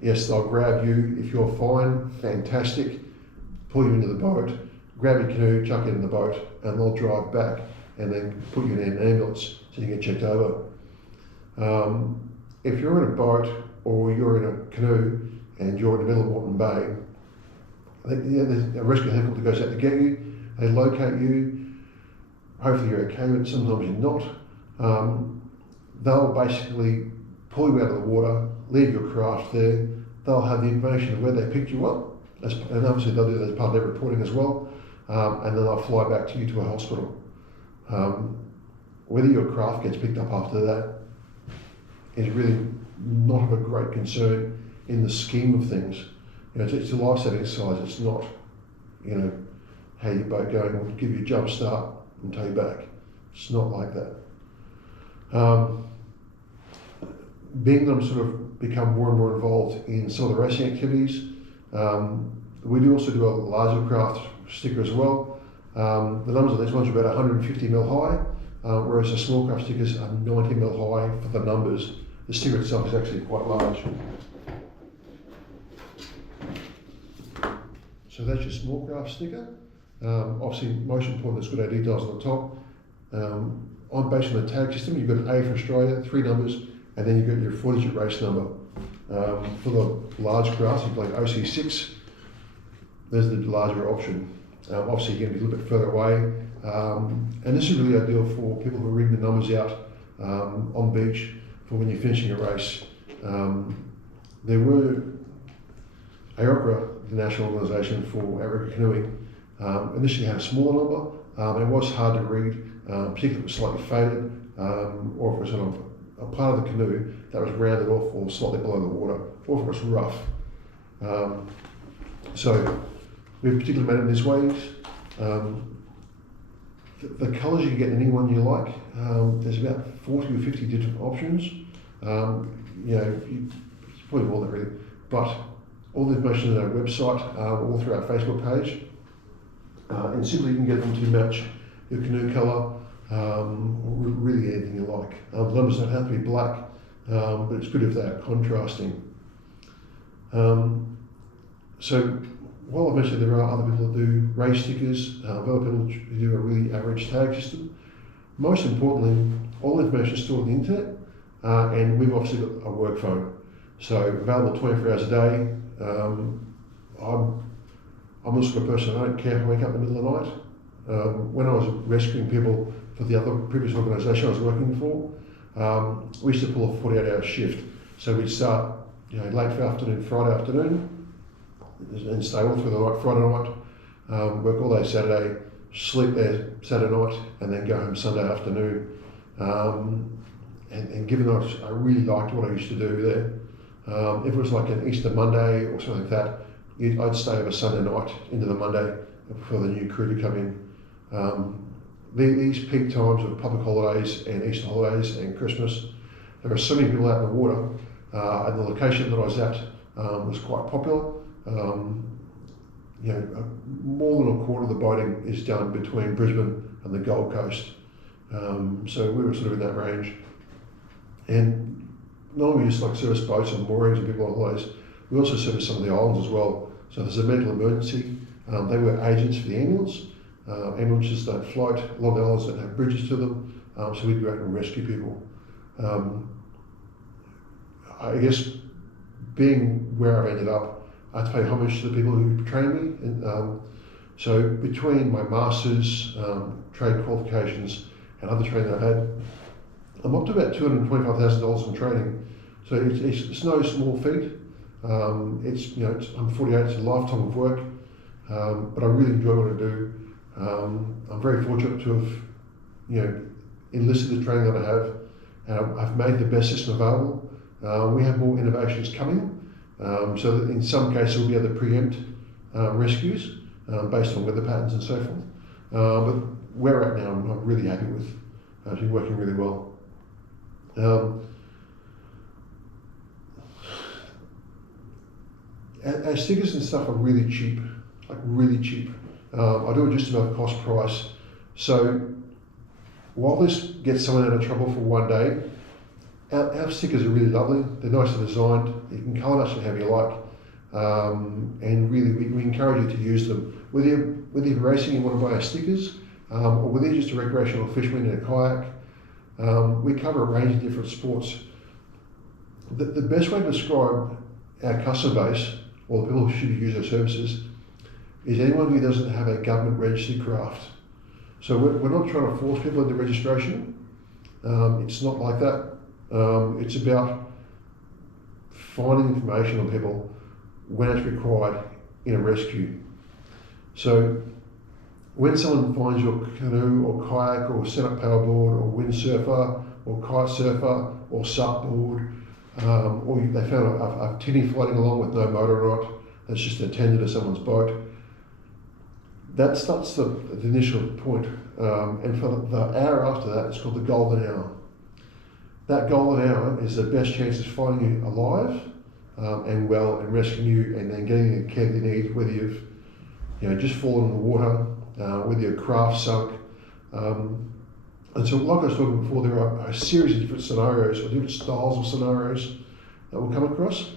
Yes, they'll grab you. If you're fine, fantastic, pull you into the boat, grab your canoe, chuck it in the boat, and they'll drive back and then put you in an ambulance so you get checked over. If you're in a boat or you're in a canoe and you're in the middle of Moreton Bay, there's a rescue helicopter goes out to get you, they locate you, hopefully you're okay, but sometimes you're not. They'll basically pull you out of the water, leave your craft there, they'll have the information of where they picked you up, and obviously they'll do that as part of their reporting as well, and then they'll fly back to you to a hospital. Whether your craft gets picked up after that is really not of a great concern in the scheme of things. You know, it's a life-saving exercise. It's not, you know, how your boat going will give you a jump start and tow you back. It's not like that. Being them sort of become more and more involved in some of the racing activities, we do also do a larger craft sticker as well. The numbers on these ones are about 150 mil high, whereas the small craft stickers are 90 mil high for the numbers. The sticker itself is actually quite large. So that's your small craft sticker. Obviously, most important, there's good our details on the top. Based on the tag system, you've got an A for Australia, 3 numbers, and then you've got your 40-digit race number. For the large crafts, you've like OC6, there's the larger option. Obviously, you're going to be a little bit further away, and this is really ideal for people who are reading the numbers out on beach for when you're finishing a race. There were AOCRA, the national organisation for outrigger canoeing, initially had a smaller number, and it was hard to read, particularly if it was slightly faded, or if it was sort of a part of the canoe that was rounded off or slightly below the water, or if it was rough. So we've particularly made it in these ways. The colours you can get in any one you like. There's about 40 or 50 different options. You know, it's probably more than that really, but all the information on our website, all through our Facebook page, and simply you can get them to match your canoe colour, really anything you like. The numbers don't have to be black, but it's good if they are contrasting. So while I've mentioned there are other people that do race stickers, other people who do a really average tag system, most importantly, all the information is stored on the internet, and we've obviously got a work phone. So available 24 hours a day. I'm the sort of person, I don't care if I wake up in the middle of the night. When I was rescuing people for the other previous organisation I was working for, we used to pull a 48-hour shift. So we'd start, you know, late afternoon, Friday afternoon, and stay all through the night, Friday night, work all day Saturday, sleep there Saturday night, and then go home Sunday afternoon. And given that I really liked what I used to do there, if it was like an Easter Monday or something like that, I'd stay over Sunday night into the Monday for the new crew to come in. These peak times of public holidays and Easter holidays and Christmas, there are so many people out in the water, and the location that I was at was quite popular. You know, more than a quarter of the boating is done between Brisbane and the Gold Coast. So we were sort of in that range. And not only just like service boats and moorings and people on holidays, we also service some of the islands as well. So if there's a medical emergency, they were agents for the ambulance. Ambulances don't float, a lot of the islands don't have bridges to them, so we'd go out and rescue people. I guess being where I've ended up, I have to pay homage to the people who trained me. And, so between my masters, trade qualifications, and other training I've had, I'm up to about $225,000 in training. So it's no small feat. I'm 48, it's a lifetime of work, but I really enjoy what I do. I'm very fortunate to have, enlisted the training that I have, and I've made the best system available. We have more innovations coming, so that in some cases we'll be able to preempt rescues based on weather patterns and so forth. But where we're at now, I'm really happy with. It's been working really well. Our stickers and stuff are really cheap, like really cheap. I do it just above cost price. So while this gets someone out of trouble for one day, Our stickers are really lovely. They're nicely designed. You can colour match them however you like. And really, we encourage you to use them. Whether you're racing and want to buy our stickers, or whether you're just a recreational fisherman in a kayak, we cover a range of different sports. The best way to describe our customer base, or the people who should use our services, is anyone who doesn't have a government registered craft. So we're not trying to force people into registration. It's not like that. It's about finding information on people when it's required in a rescue. So when someone finds your canoe or kayak or stand-up paddleboard or windsurfer or kite surfer or supboard, or they found a tinny floating along with no motor on it, that's just an attendant to someone's boat, that's the initial point. And for the hour after that, it's called the golden hour. That golden hour is the best chance of finding you alive and well, and rescuing you, and then getting the care you need, whether you've just fallen in the water, whether your craft sunk. And so, like I was talking before, there are a series of different scenarios or different styles of scenarios that we'll come across.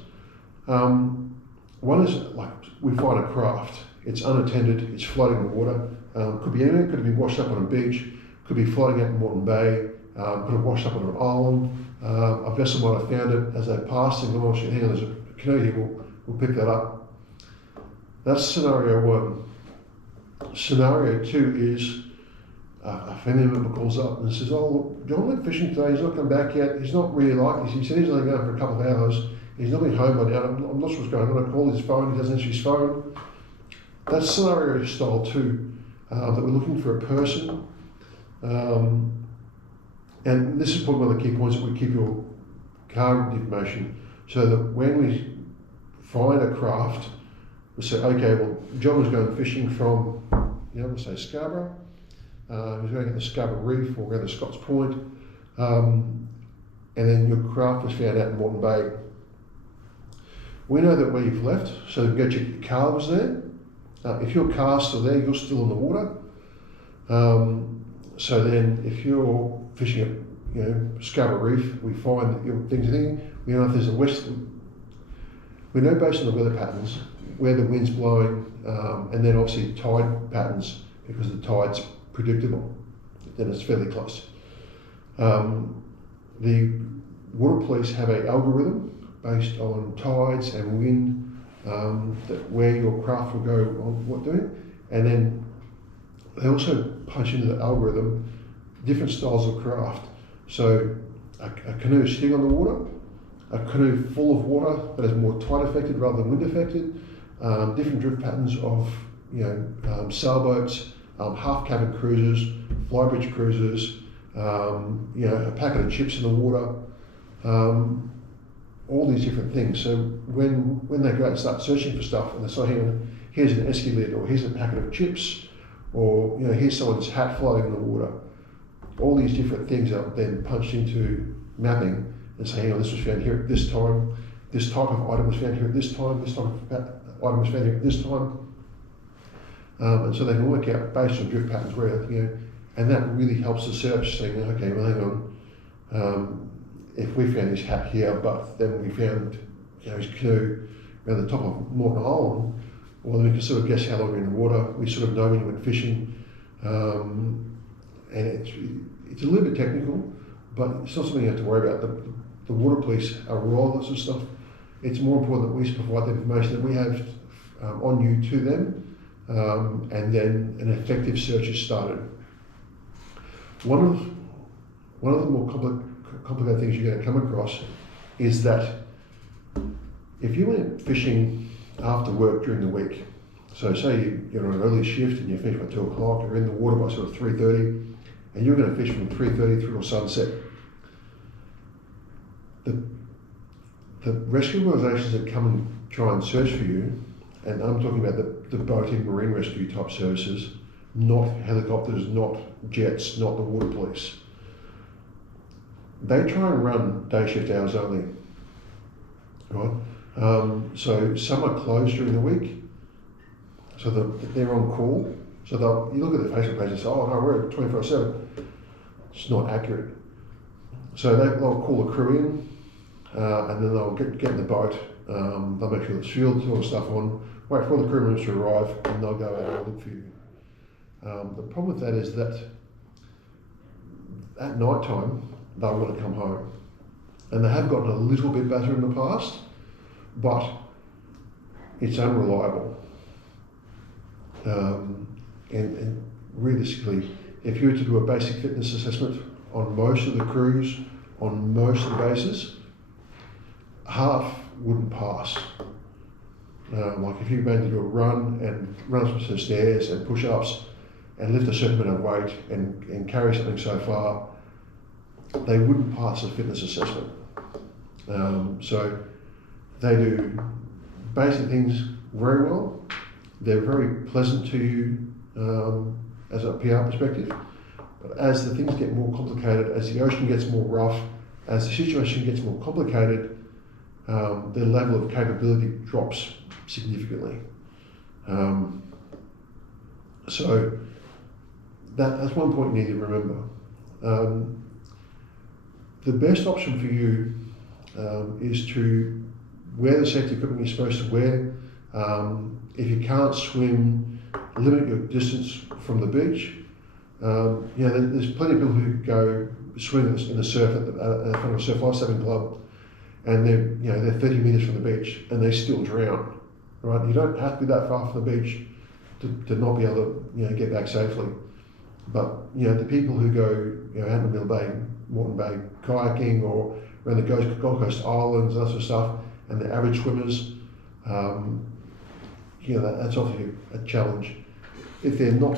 One is like we find a craft. It's unattended. It's floating in the water. Could be anywhere. Could be washed up on a beach. Could be floating out in Moreton Bay. Could have washed up on an island. A vessel might have found it as they passed and gone, oh shit, hang on, there's a canoe here, we'll pick that up. That's scenario one. Scenario two is a family member calls up and says, oh, look, John went fishing today, he's not come back yet, he's not really like this, he said he's only going for a couple of hours, he's not been home by now, I'm not sure what's going on, I call his phone, he doesn't answer his phone. That's scenario style two, that we're looking for a person. And this is probably one of the key points, that we keep your card information so that when we find a craft, we say, okay, well, John was going fishing from, we'll say Scarborough. He was going to the Scarborough Reef or around the Scots Point. And then your craft was found out in Moreton Bay. We know that where you've left, so we can go check your car was there. If your car's still there, you're still in the water. So then if you're fishing at Scarborough Reef, we find that your things are there. We know if there's we know based on the weather patterns where the wind's blowing, and then obviously tide patterns, because the tide's predictable, then it's fairly close. The water police have an algorithm based on tides and wind, that where your craft will go on what doing, and then they also punch into the algorithm different styles of craft. So a canoe sitting on the water, a canoe full of water but is more tide affected rather than wind affected, different drift patterns of sailboats, half cabin cruisers, flybridge cruisers, a packet of chips in the water, all these different things. So when they go out and start searching for stuff and they say, here's an esky lid, or here's a packet of chips, or here's someone's hat floating in the water, all these different things are then punched into mapping and say, hang on, this was found here at this time, this type of item was found here at this time, this type of item was found here at this time. And so they can work out based on drift patterns where, and that really helps the search, saying, okay, well, hang on, if we found his hat here, but then we found his canoe around the top of Moreton Island, well, then we can sort of guess how long you're in the water. We sort of know when you went fishing. And it's a little bit technical, but it's not something you have to worry about. The water police are all that sort of stuff. It's more important that we provide the information that we have on you to them, and then an effective search is started. One of the more complicated things you're going to come across is that if you went fishing after work during the week, so say you're on an early shift and you finish by 2 o'clock, you're in the water by sort of 3:30, and you're going to fish from 3:30 through till sunset. The rescue organisations that come and try and search for you, and I'm talking about the boating, marine rescue type services, not helicopters, not jets, not the water police. They try and run day shift hours only, right? So some are closed during the week, so they're on call. So you look at the Facebook page and say, oh no, we're 24/7. It's not accurate. So they'll call a crew in, and then they'll get in the boat. They'll make sure there's fuel, all the stuff on, wait for all the crew members to arrive, and they'll go out and look for you. The problem with that is that at night time, they'll want to come home. And they have gotten a little bit better in the past, but it's unreliable. And realistically, if you were to do a basic fitness assessment on most of the crews, on most of the bases, half wouldn't pass. Like if you made to do a run and run up some stairs and push-ups and lift a certain amount of weight and carry something so far, they wouldn't pass a fitness assessment. So they do basic things very well. They're very pleasant to you as a PR perspective. But as the things get more complicated, as the ocean gets more rough, as the situation gets more complicated, their level of capability drops significantly. So that's one point you need to remember. The best option for you is to wear the safety equipment you're supposed to wear. If you can't swim, limit your distance from the beach. There's plenty of people who go swim in the surf at the front of a surf lifesaving club, and they're 30 metres from the beach and they still drown. Right? You don't have to be that far from the beach to not be able to get back safely. But the people who go out in the Middle Bay, Moreton Bay, kayaking, or around the Gold Coast Islands, that sort of stuff, and the average swimmers, that's obviously a challenge. If they're not